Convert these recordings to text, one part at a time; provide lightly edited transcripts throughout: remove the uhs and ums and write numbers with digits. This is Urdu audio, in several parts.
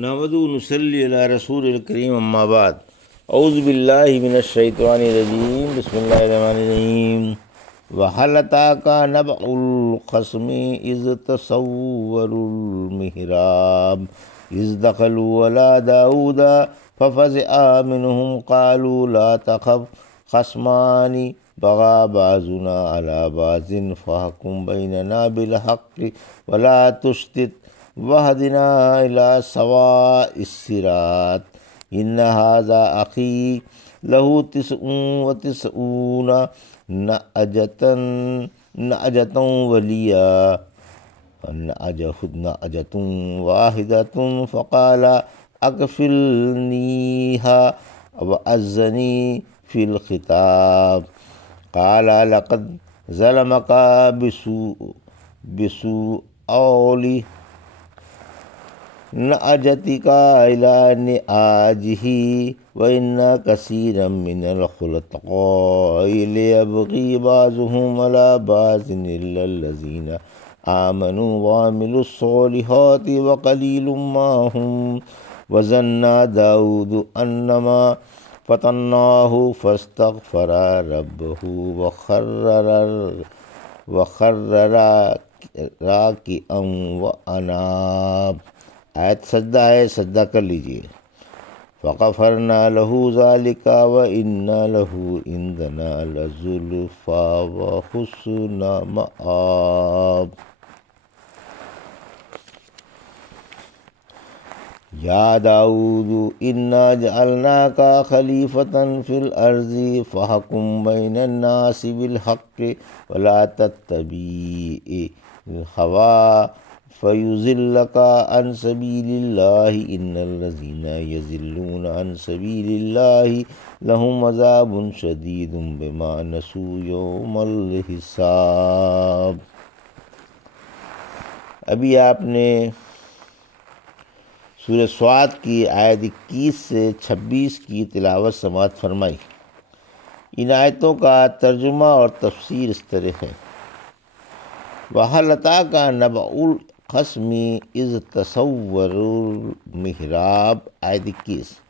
نحمدہ و نصلی علی رسول الکریم اما بعد اعوذ باللہ من الشیطان الرجیم بسم اللہ الرحمن الرحیم وَهَلْ أَتَاكَ نَبَأُ الْخَصْمِ إِذْ تَسَوَّرُوا الْمِحْرَابَ إِذْ دَخَلُوا عَلَىٰ دَاوُودَ فَفَزِعَ مِنْهُمْ قَالُوا لَا تَخَفْ خَصْمَانِ بَغَىٰ بَعْضُنَا عَلَىٰ بَعْضٍ فَاحْكُم بَيْنَنَا بِالْحَقِّ وَلَا تُشْطِطْ وَاهْدِنَا إِلَىٰ سَوَاءِ الصِّرَاطِ إِنَّ هَٰذَا أَخِي لَهُ 99 نعجة وَلِيَّ نعجة واحدة فقال أكفلنيها وأذني في الخطاب قال لقد ظلمك بسؤال نعجتك إلى نعاجه وإن كثيرا من الخلطاء ليبغي بعضهم على بعض إلا الذين آمنوا وعملوا الصالحات وقليل ما هم وظن داود أنما فتناه فاستغفر ربه وخر راكعا وأناب۔ آیت سجدہ ہے، سجدہ کر لیجئے۔ فَغَفَرْنَا لَهُ ذَلِكَ وَإِنَّ لَهُ عِندَنَا لَزُلْفَىٰ وَحُسْنَ مَآب۔ یا داؤد انا جعلناک خلیفۃ فی الارض فاحکم بین الناس بالحق ولا تتبع الہوی فیضلک عن سبیل اللہ ان الذین یضلون عن سبیل اللہ لہم عذاب شدید بما نسوا یوم الحساب۔ ابھی آپ نے سورہ صاد کی آیت 21 سے 26 کی تلاوت سماعت فرمائی۔ ان آیتوں کا ترجمہ اور تفسیر اس طرح ہے۔ وَهَلْ أَتَاكَ نَبَأُ الْخَصْمِ إِذْ تَسَوَّرُوا الْمِحْرَابَ آیت 21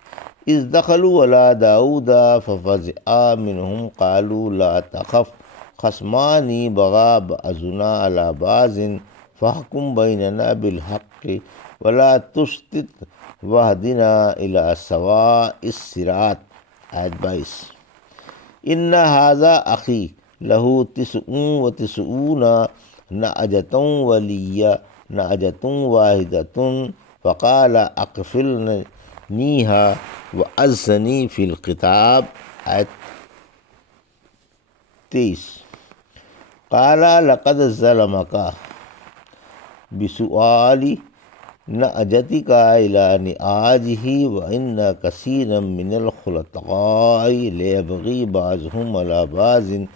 إِذْ دَخَلُوا عَلَىٰ دَاوُودَ فَفَزِعَ مِنْهُمْ قَالُوا لَا تَخَفْ خَصْمَانِ بَغَىٰ بَعْضُنَا عَلَىٰ بَعْضٍ فَاحْكُم بَيْنَنَا بِالْحَقِّ وَلَا تُشْطِطْ وَاهْدِنَا إِلَىٰ سَوَاءِ الصِّرَاطِ آیت 22 إِنَّ هَٰذَا أَخِي لَهُ 99 نعجة وَلِيَّ نعجة واحدة فقال أكفلنيها وأذني في الخطاب آیت 23 قال لقد ظلمك بسؤال نعجتك إلى نعاجه وإن كثيرا من الخلطاء ليبغي بعضهم على بعض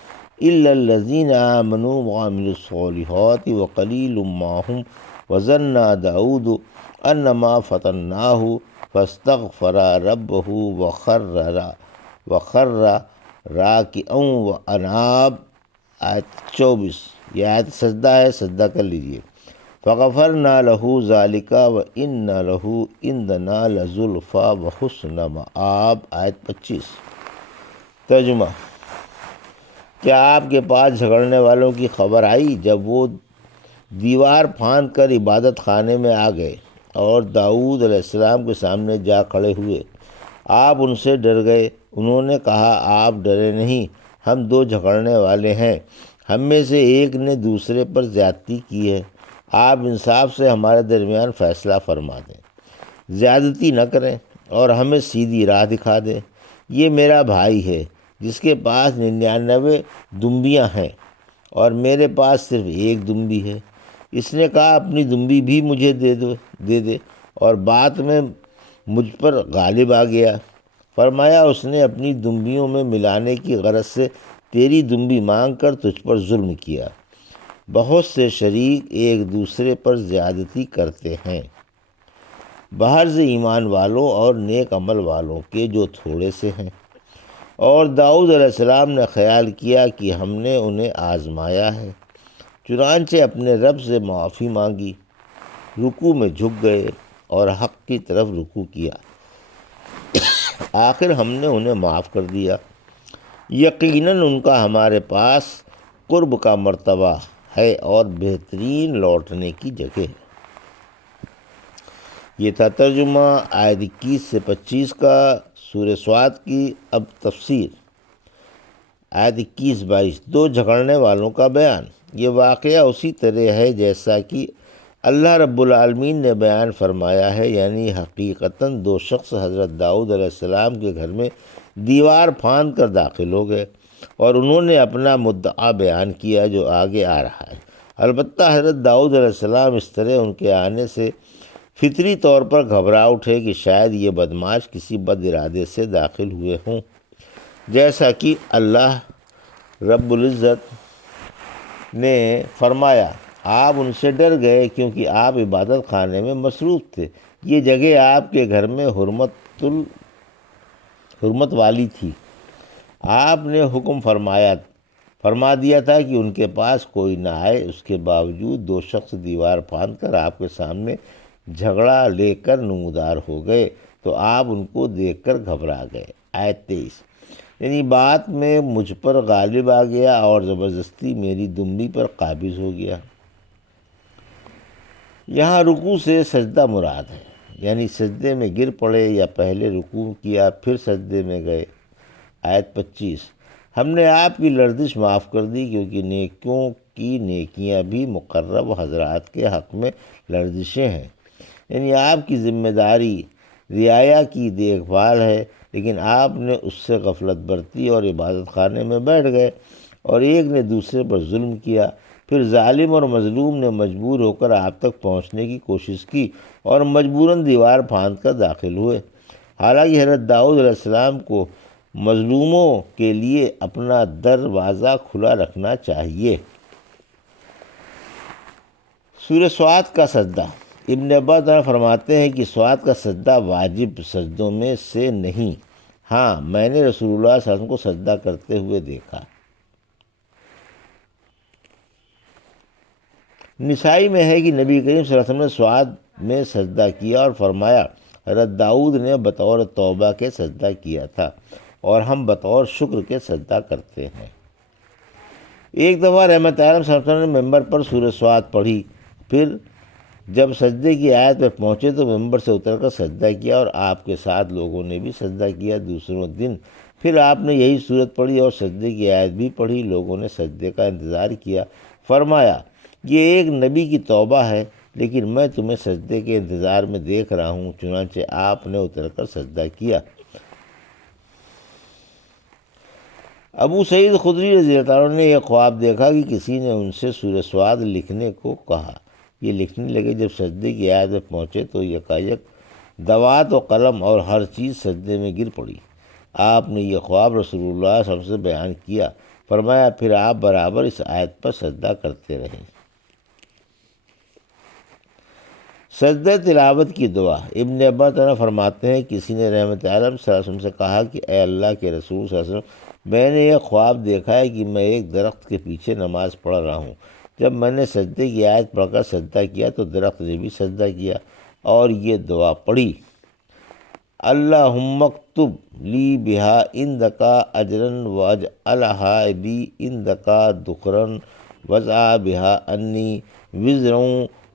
إلا الذين آمنوا وعملوا الصالحات وقليل ما هم وظن داود أنما فتناه فاستغفر ربه وخر راكعا وأناب آیت 24۔ یہ آیت سجدہ ہے، سجدہ کر لیجئے۔ فَغَفَرْنَا لَهُ ذَلِكَ وَإِنَّ لَهُ عِندَنَا لَزُلْفَىٰ وَحُسْنَ مَآب آیت 25۔ ترجمہ: کیا آپ کے پاس جھگڑنے والوں کی خبر آئی جب وہ دیوار پھاند کر عبادت خانے میں آ گئے اور داؤد علیہ السلام کے سامنے جا کھڑے ہوئے؟ آپ ان سے ڈر گئے۔ انہوں نے کہا، آپ ڈرے نہیں، ہم دو جھگڑنے والے ہیں، ہم میں سے ایک نے دوسرے پر زیادتی کی ہے، آپ انصاف سے ہمارے درمیان فیصلہ فرما دیں، زیادتی نہ کریں اور ہمیں سیدھی راہ دکھا دیں۔ یہ میرا بھائی ہے جس کے پاس 99 دمبیاں ہیں اور میرے پاس صرف ایک دمبی ہے۔ اس نے کہا، اپنی دمبی بھی مجھے دے دے اور بات میں مجھ پر غالب آ گیا۔ فرمایا، اس نے اپنی دمبیوں میں ملانے کی غرض سے تیری دمبی مانگ کر تجھ پر ظلم کیا۔ بہت سے شریک ایک دوسرے پر زیادتی کرتے ہیں، بحرز ایمان والوں اور نیک عمل والوں کے جو تھوڑے سے ہیں۔ اور داؤد علیہ السلام نے خیال کیا کہ ہم نے انہیں آزمایا ہے، چنانچہ اپنے رب سے معافی مانگی، رکوع میں جھک گئے اور حق کی طرف رکوع کیا، آخر ہم نے انہیں معاف کر دیا۔ یقیناً ان کا ہمارے پاس قرب کا مرتبہ ہے اور بہترین لوٹنے کی جگہ ہے۔ یہ تھا ترجمہ آیت 21 سے 25 کا سورہ صاد کی۔ اب تفسیر۔ آیت 21-22 دو جھگڑنے والوں کا بیان۔ یہ واقعہ اسی طرح ہے جیسا کہ اللہ رب العالمین نے بیان فرمایا ہے، یعنی حقیقتاً دو شخص حضرت داؤد علیہ السلام کے گھر میں دیوار پھاند کر داخل ہو گئے اور انہوں نے اپنا مدعا بیان کیا جو آگے آ رہا ہے۔ البتہ حضرت داؤد علیہ السلام اس طرح ان کے آنے سے فطری طور پر گھبرا اٹھے کہ شاید یہ بدماش کسی بد ارادے سے داخل ہوئے ہوں، جیسا کہ اللہ رب العزت نے فرمایا، آپ ان سے ڈر گئے کیونکہ آپ عبادت خانے میں مصروف تھے، یہ جگہ آپ کے گھر میں حرمت والی تھی۔ آپ نے حکم فرما دیا تھا کہ ان کے پاس کوئی نہ آئے، اس کے باوجود دو شخص دیوار پھاند کر آپ کے سامنے جھگڑا لے کر نمودار ہو گئے تو آپ ان کو دیکھ کر گھبرا گئے۔ آیت 23 یعنی بات میں مجھ پر غالب آ گیا اور زبردستی میری دمبی پر قابض ہو گیا۔ یہاں رکوع سے سجدہ مراد ہے، یعنی سجدے میں گر پڑے یا پہلے رکوع کیا پھر سجدے میں گئے۔ آیت 25 ہم نے آپ کی لرزش معاف کر دی کیونکہ نیکیوں کی نیکیاں بھی مقرب حضرات کے حق میں لرزشیں ہیں، یعنی آپ کی ذمہ داری رعایا کی دیکھ بھال ہے، لیکن آپ نے اس سے غفلت برتی اور عبادت خانے میں بیٹھ گئے اور ایک نے دوسرے پر ظلم کیا۔ پھر ظالم اور مظلوم نے مجبور ہو کر آپ تک پہنچنے کی کوشش کی اور مجبوراً دیوار پھاند کر داخل ہوئے۔ حالانکہ حضرت داؤد علیہ السلام کو مظلوموں کے لیے اپنا دروازہ کھلا رکھنا چاہیے۔ سورہ صاد کا سجدہ۔ ابن عباس فرماتے ہیں کہ صاد کا سجدہ واجب سجدوں میں سے نہیں، ہاں میں نے رسول اللہ صلی اللہ علیہ وسلم کو سجدہ کرتے ہوئے دیکھا۔ نسائی میں ہے کہ نبی کریم صلی اللہ علیہ وسلم نے صاد میں سجدہ کیا اور فرمایا، حضرت داؤد نے بطور توبہ کے سجدہ کیا تھا اور ہم بطور شکر کے سجدہ کرتے ہیں۔ ایک دفعہ رحمت عالم صلی اللہ علیہ وسلم نے ممبر پر سورہ صاد پڑھی، پھر جب سجدے کی آیت پہ پہنچے تو ممبر سے اتر کر سجدہ کیا اور آپ کے ساتھ لوگوں نے بھی سجدہ کیا۔ دوسروں دن پھر آپ نے یہی صورت پڑھی اور سجدے کی آیت بھی پڑھی، لوگوں نے سجدے کا انتظار کیا۔ فرمایا، یہ ایک نبی کی توبہ ہے، لیکن میں تمہیں سجدے کے انتظار میں دیکھ رہا ہوں، چنانچہ آپ نے اتر کر سجدہ کیا۔ ابو سعید خدری رضی اللہ عنہ نے ایک خواب دیکھا کہ کسی نے ان سے سورہ صاد لکھنے کو کہا۔ یہ لکھنے لگے، جب سجدے کی آیت میں پہنچے تو یکایک دوات و قلم اور ہر چیز سجدے میں گر پڑی۔ آپ نے یہ خواب رسول اللہ صلی اللہ علیہ وسلم سے بیان کیا، فرمایا پھر آپ برابر اس آیت پر سجدہ کرتے رہے۔ سجدہ تلاوت کی دعا۔ ابن عباس فرماتے ہیں کسی نے رحمت عالم صلی اللہ علیہ وسلم سے کہا کہ اے اللہ کے رسول صلی اللہ علیہ وسلم، میں نے یہ خواب دیکھا ہے کہ میں ایک درخت کے پیچھے نماز پڑھ رہا ہوں، جب میں نے سجدے کی آیت پڑھ کر سجدہ کیا تو درخت نے بھی سجدہ کیا اور یہ دعا پڑھی، اللہم اکتب لی بہا عندکا اجرا واجعلہا بی عندکا ذخرا وضع بہا انی وزرا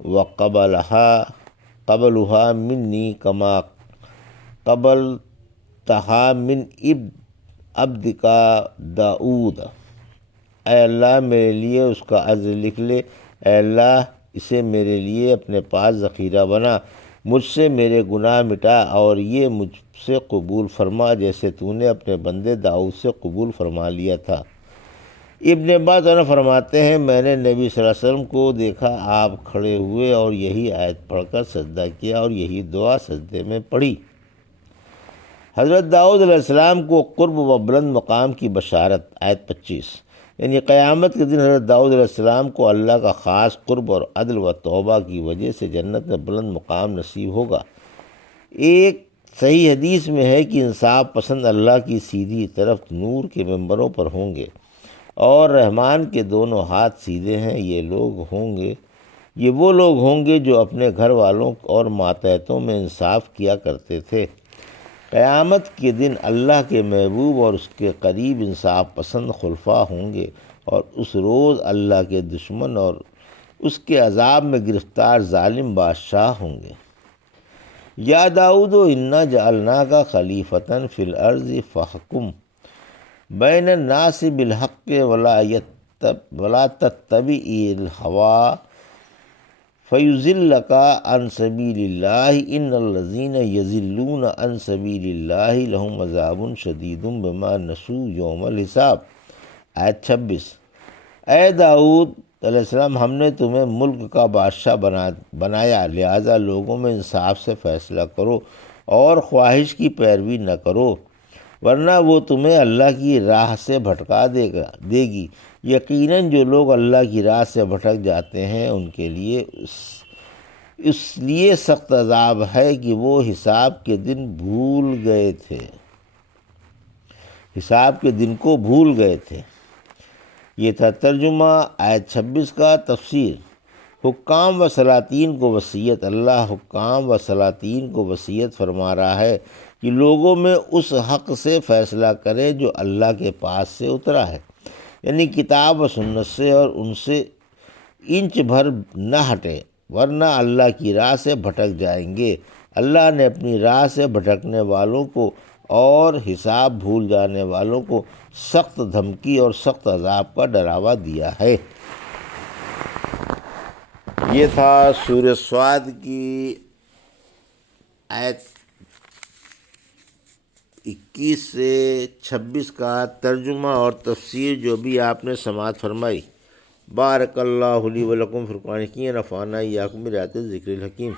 وقبلہا منی کما قبلتہا من عبدکا داؤد۔ اے اللہ میرے لیے اس کا اجر لکھ لے، اے اللہ اسے میرے لیے اپنے پاس ذخیرہ بنا، مجھ سے میرے گناہ مٹا اور یہ مجھ سے قبول فرما جیسے تو نے اپنے بندے داؤد سے قبول فرما لیا تھا۔ ابن عباس فرماتے ہیں میں نے نبی صلی اللہ علیہ وسلم کو دیکھا، آپ کھڑے ہوئے اور یہی آیت پڑھ کر سجدہ کیا اور یہی دعا سجدے میں پڑھی۔ حضرت داؤد علیہ السلام کو قرب و بلند مقام کی بشارت۔ آیت 25 یعنی قیامت کے دن حضرت داؤد علیہ السلام کو اللہ کا خاص قرب اور عدل و توبہ کی وجہ سے جنت میں بلند مقام نصیب ہوگا۔ ایک صحیح حدیث میں ہے کہ انصاف پسند اللہ کی سیدھی طرف نور کے ممبروں پر ہوں گے اور رحمان کے دونوں ہاتھ سیدھے ہیں، یہ لوگ ہوں گے یہ وہ لوگ ہوں گے جو اپنے گھر والوں اور ماتحتوں میں انصاف کیا کرتے تھے۔ قیامت کے دن اللہ کے محبوب اور اس کے قریب انصاف پسند خلفاء ہوں گے، اور اس روز اللہ کے دشمن اور اس کے عذاب میں گرفتار ظالم بادشاہ ہوں گے۔ یا داؤد انا جعلناک خلیفتً فی الارض فاحکم بین الناس بالحق ولا تتبع الہوی فیضلک عن سبیل اللہ ان الذین یضلون عن سبیل اللہ لہم عذاب شدید بما نسوا یوم الحساب۔ آیت 26۔ اے داؤد علیہ السلام، ہم نے تمہیں ملک کا بادشاہ بنایا، لہٰذا لوگوں میں انصاف سے فیصلہ کرو اور خواہش کی پیروی نہ کرو، ورنہ وہ تمہیں اللہ کی راہ سے بھٹکا دے گی۔ یقیناً جو لوگ اللہ کی راہ سے بھٹک جاتے ہیں ان کے لیے اس لیے سخت عذاب ہے کہ وہ حساب کے دن حساب کے دن کو بھول گئے تھے۔ یہ تھا ترجمہ آیت 26 کا۔ تفسیر: حکام و سلاطین کو وصیت۔ اللہ حکام و سلاطین کو وصیت فرما رہا ہے کہ لوگوں میں اس حق سے فیصلہ کرے جو اللہ کے پاس سے اترا ہے، یعنی کتاب و سنت سے، اور ان سے انچ بھر نہ ہٹے، ورنہ اللہ کی راہ سے بھٹک جائیں گے۔ اللہ نے اپنی راہ سے بھٹکنے والوں کو اور حساب بھول جانے والوں کو سخت دھمکی اور سخت عذاب کا ڈراوا دیا ہے۔ یہ تھا سورہ صاد کی آیت 21 سے 26 کا ترجمہ اور تفسیر جو بھی آپ نے سماعت فرمائی۔ بارک اللہ لی و لکم فی القرآن الحکیم، نفعنی وایاکم بآیات الذکر الحکیم۔